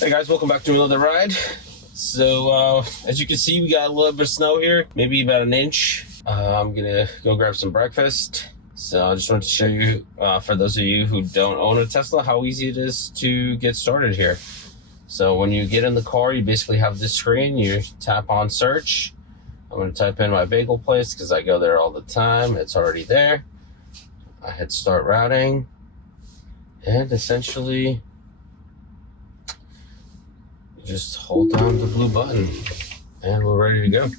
Hey guys, welcome back to another ride. So as you can see, we got a little bit of snow here, maybe about an inch. I'm gonna go grab some breakfast. So I just wanted to show you, for those of you who don't own a Tesla, how easy it is to get started here. So when you get in the car, you basically have this screen. You tap on search. I'm gonna type in my bagel place because I go there all the time. It's already there. I hit start routing, and essentially just hold down the blue button and we're ready to go.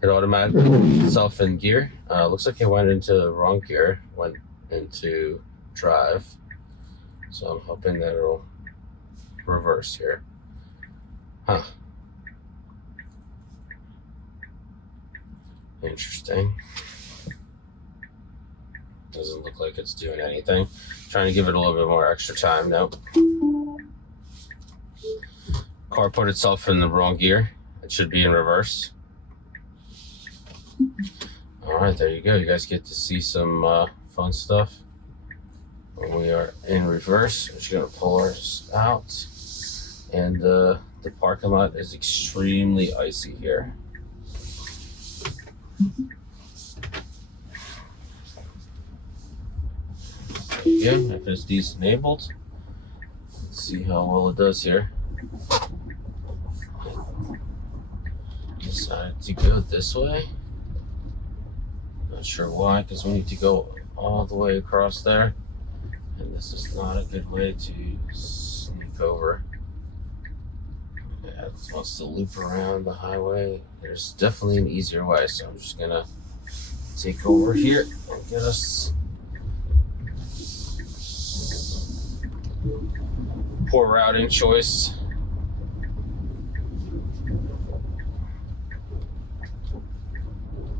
It automatically puts itself in gear. Looks like it went into the wrong gear, went into drive. So I'm hoping that it'll reverse here. Huh. Interesting. Doesn't look like it's doing anything. Trying to give it a little bit more extra time. Nope. Car put itself in the wrong gear. It should be in reverse. All right, there you go. You guys get to see some fun stuff when we are in reverse. I'm just gonna pull ours out, and the parking lot is extremely icy here. Again, FSD is enabled. Let's see how well it does here. Decided to go this way. Not sure why, because we need to go all the way across there, and this is not a good way to sneak over. Yeah, it wants to loop around the highway. There's definitely an easier way, so I'm just gonna take over here and get us. Poor routing choice.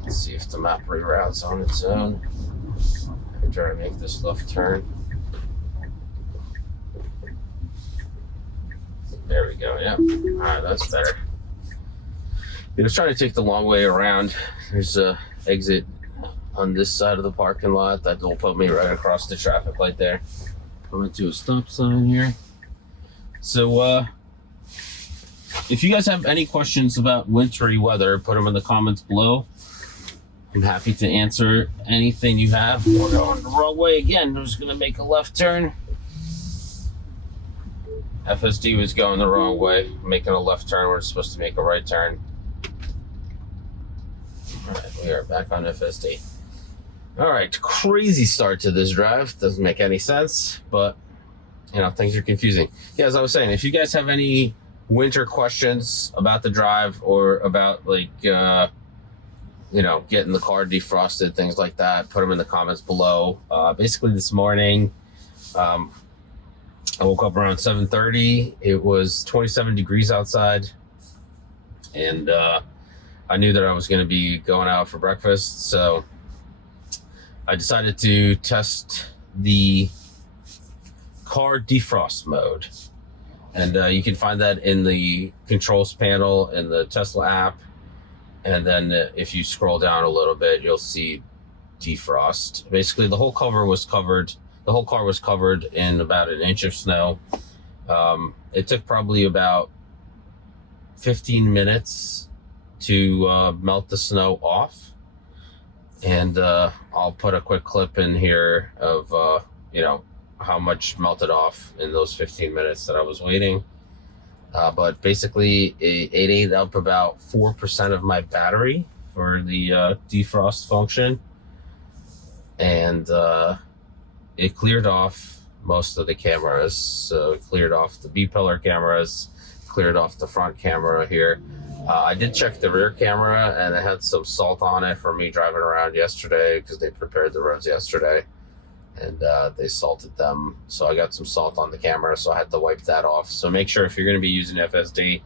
Let's see if the map reroutes on its own after I make this left turn. There we go, yeah. Alright, that's better. I was trying to take the long way around. There's a exit on this side of the parking lot that will put me right across the traffic light there. Coming to a stop sign here. So, if you guys have any questions about wintry weather, put them in the comments below. I'm happy to answer anything you have. We're going the wrong way again. I'm just gonna make a left turn. FSD was going the wrong way, making a left turn. We're supposed to make a right turn. All right, we are back on FSD. All right, crazy start to this drive. Doesn't make any sense, but you know, things are confusing. Yeah, as I was saying, if you guys have any winter questions about the drive or about like, you know, getting the car defrosted, things like that, put them in the comments below. Basically this morning, I woke up around 7:30. It was 27 degrees outside, and I knew that I was going to be going out for breakfast, so I decided to test the car defrost mode, and you can find that in the controls panel in the Tesla app. And then if you scroll down a little bit, you'll see defrost. Basically, the whole car was covered in about an inch of snow. It took probably about 15 minutes to melt the snow off. And I'll put a quick clip in here of, you know, how much melted off in those 15 minutes that I was waiting. But basically, it ate up about 4% of my battery for the defrost function. And it cleared off most of the cameras. So it cleared off the B-pillar cameras, cleared off the front camera here. I did check the rear camera, and it had some salt on it from me driving around yesterday because they prepared the roads yesterday. And they salted them, so I got some salt on the camera, so I had to wipe that off. So make sure if you're going to be using FSD,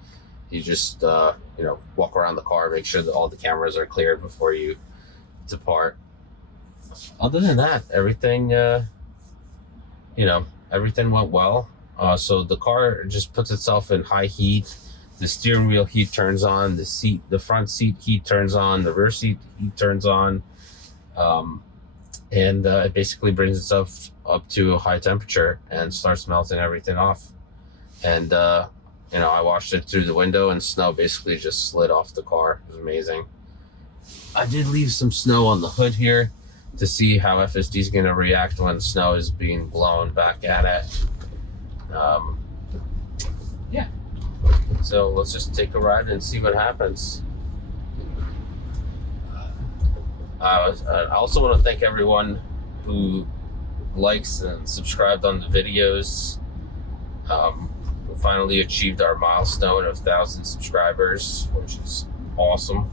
you just you know, walk around the car, make sure that all the cameras are cleared before you depart. Other than that, everything you know, everything went well. So the car just puts itself in high heat. The steering wheel heat turns on, the front seat heat turns on, the rear seat heat turns on. And it basically brings itself up to a high temperature and starts melting everything off. And You know, I watched it through the window and snow basically just slid off the car. It was amazing. I did leave some snow on the hood here to see how FSD is going to react when snow is being blown back at it. Yeah. So let's just take a ride and see what happens. I also want to thank everyone who likes and subscribed on the videos. We finally achieved our milestone of 1,000 subscribers, which is awesome.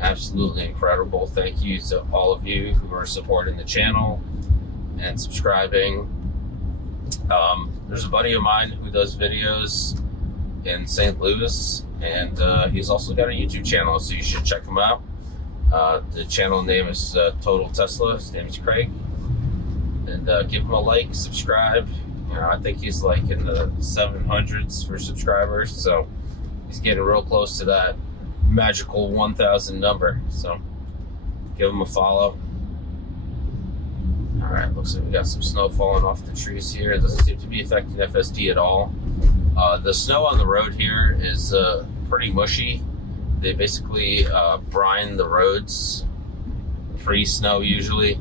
Absolutely incredible. Thank you to all of you who are supporting the channel and subscribing. There's a buddy of mine who does videos in St. Louis, and he's also got a YouTube channel, so you should check him out. The channel name is Total Tesla. His name is Craig. And give him a like, subscribe. You know, I think he's like in the 700s for subscribers, so he's getting real close to that magical 1,000 number. So give him a follow. All right, looks like we got some snow falling off the trees here. It doesn't seem to be affecting FSD at all. The snow on the road here is pretty mushy. They basically brine the roads pre-snow usually.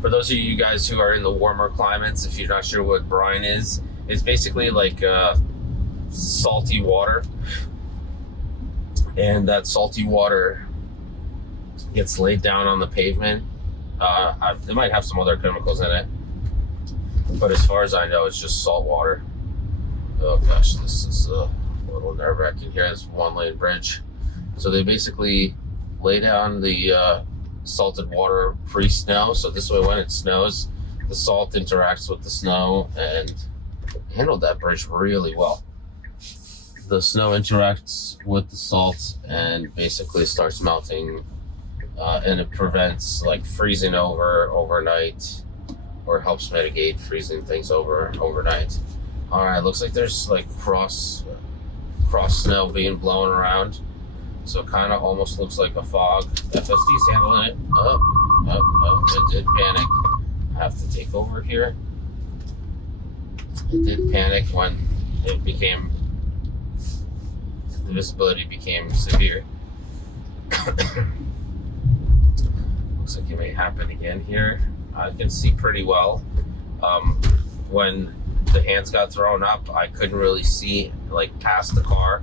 For those of you guys who are in the warmer climates, if you're not sure what brine is, it's basically like salty water. And that salty water gets laid down on the pavement. It might have some other chemicals in it, but as far as I know, it's just salt water. Oh gosh, this is a little nerve-wracking here. It's one-lane bridge. So they basically lay down the salted water pre-snow, so this way when it snows, the salt interacts with the snow and handled that bridge really well. The snow interacts with the salt and basically starts melting, and it prevents like freezing over overnight, or helps mitigate freezing things over overnight. All right, looks like there's like cross snow being blown around, so it kind of almost looks like a fog. FSD's handling it. It did panic. I have to take over here. It did panic when it became, the visibility became severe. Looks like it may happen again here. I can see pretty well. When the hands got thrown up, I couldn't really see like past the car.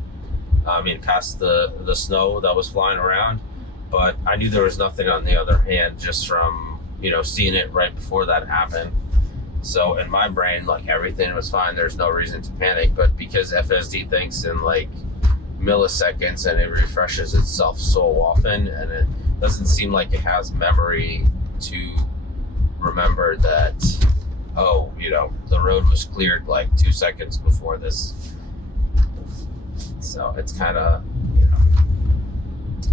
I mean, past the snow that was flying around, but I knew there was nothing on the other hand just from, you know, seeing it right before that happened. So in my brain, like everything was fine. There's no reason to panic, but because FSD thinks in like milliseconds and it refreshes itself so often, and it doesn't seem like it has memory to remember that, oh, you know, the road was cleared like 2 seconds before this. So it's kind of, you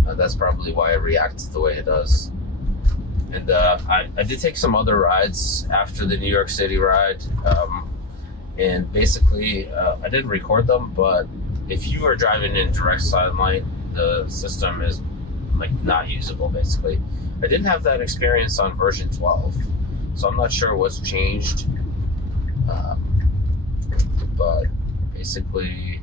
know, that's probably why it reacts the way it does. And I did take some other rides after the New York City ride, and basically I didn't record them, but if you are driving in direct sunlight, the system is like not usable basically. I didn't have that experience on version 12, so I'm not sure what's changed, but basically,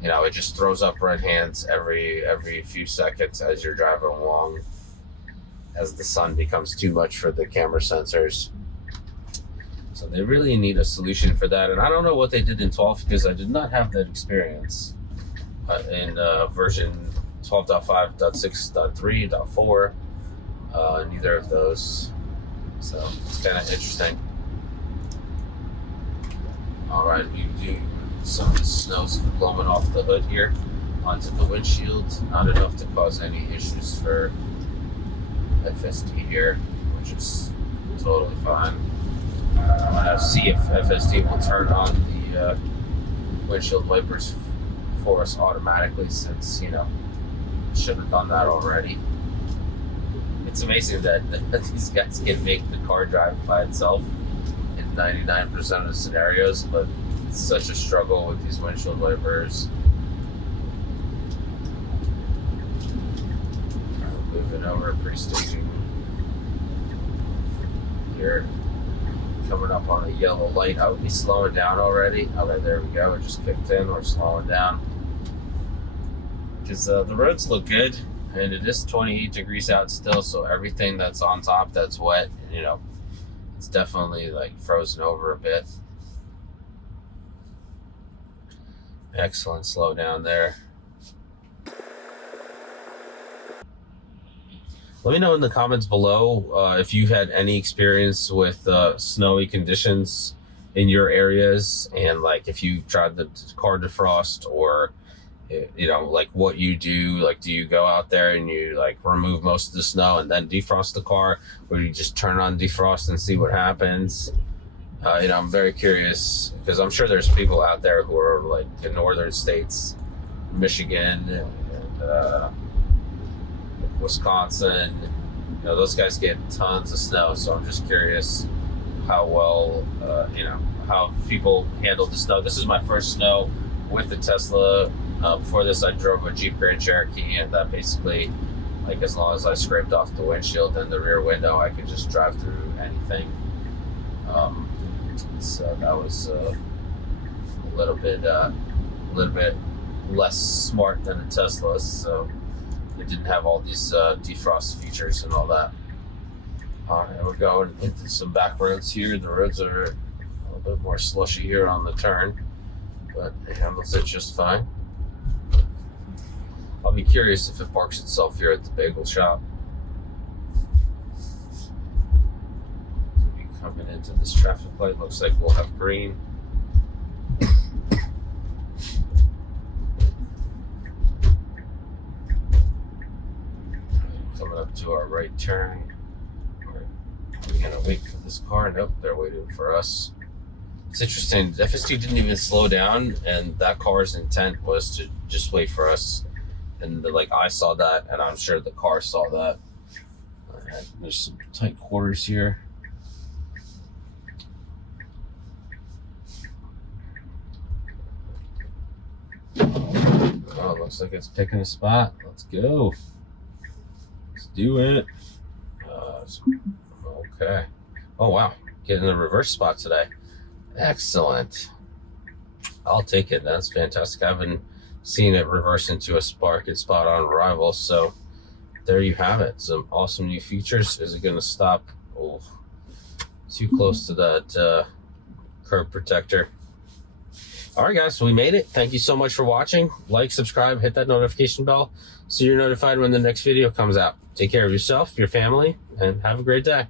you know, it just throws up red hands every few seconds as you're driving along, as the sun becomes too much for the camera sensors. So they really need a solution for that, and I don't know what they did in 12 because I did not have that experience in version 12.5.6.3.4, neither of those. So it's kind of interesting. All right, we do some snow's blowing off the hood here onto the windshield. Not enough to cause any issues for FSD here, which is totally fine. I'm gonna see if FSD will turn on the windshield wipers for us automatically, since, you know, should have done that already. It's amazing that these guys can make the car drive by itself in 99% of the scenarios, but it's such a struggle with these windshield wipers. Moving over, pre-staging here. coming up on a yellow light, I would be slowing down already. Okay, there we go. It just kicked in. We're slowing down. Because the roads look good, and it is 28 degrees out still, so everything that's on top that's wet, you know, it's definitely like frozen over a bit. Excellent slow down there. Let me know in the comments below if you've had any experience with snowy conditions in your areas, and like if you tried the car defrost, or you know, like what you do. Like, do you go out there and you like remove most of the snow and then defrost the car, or you just turn on defrost and see what happens? You know, I'm very curious, because I'm sure there's people out there who are like in northern states, Michigan and Wisconsin. You know, those guys get tons of snow, so I'm just curious how well, you know, how people handle the snow. This is my first snow with the Tesla. Before this, I drove a Jeep Grand Cherokee, and that basically, like, as long as I scraped off the windshield and the rear window, I could just drive through anything. So that was a little bit less smart than a Tesla. So it didn't have all these defrost features and all that. All right, we're going into some back roads here. The roads are a little bit more slushy here on the turn, but it handles it just fine. I'll be curious if it parks itself here at the bagel shop. Coming into this traffic light, looks like we'll have green. Coming up to our right turn. We're gonna wait for this car. Nope, they're waiting for us. It's interesting. FSD didn't even slow down, and that car's intent was to just wait for us. And like, I saw that, and I'm sure the car saw that. All right, there's some tight quarters here. Oh, looks like it's picking a spot. Let's go. Let's do it. Okay. Oh, wow. Getting the reverse spot today. Excellent. I'll take it. That's fantastic. I haven't seen it reverse into a spark and spot on arrival. So there you have it. Some awesome new features. Is it going to stop? Oh, too close to that curb protector. All right, guys, so we made it. Thank you so much for watching. Like, subscribe, hit that notification bell so you're notified when the next video comes out. Take care of yourself, your family, and have a great day.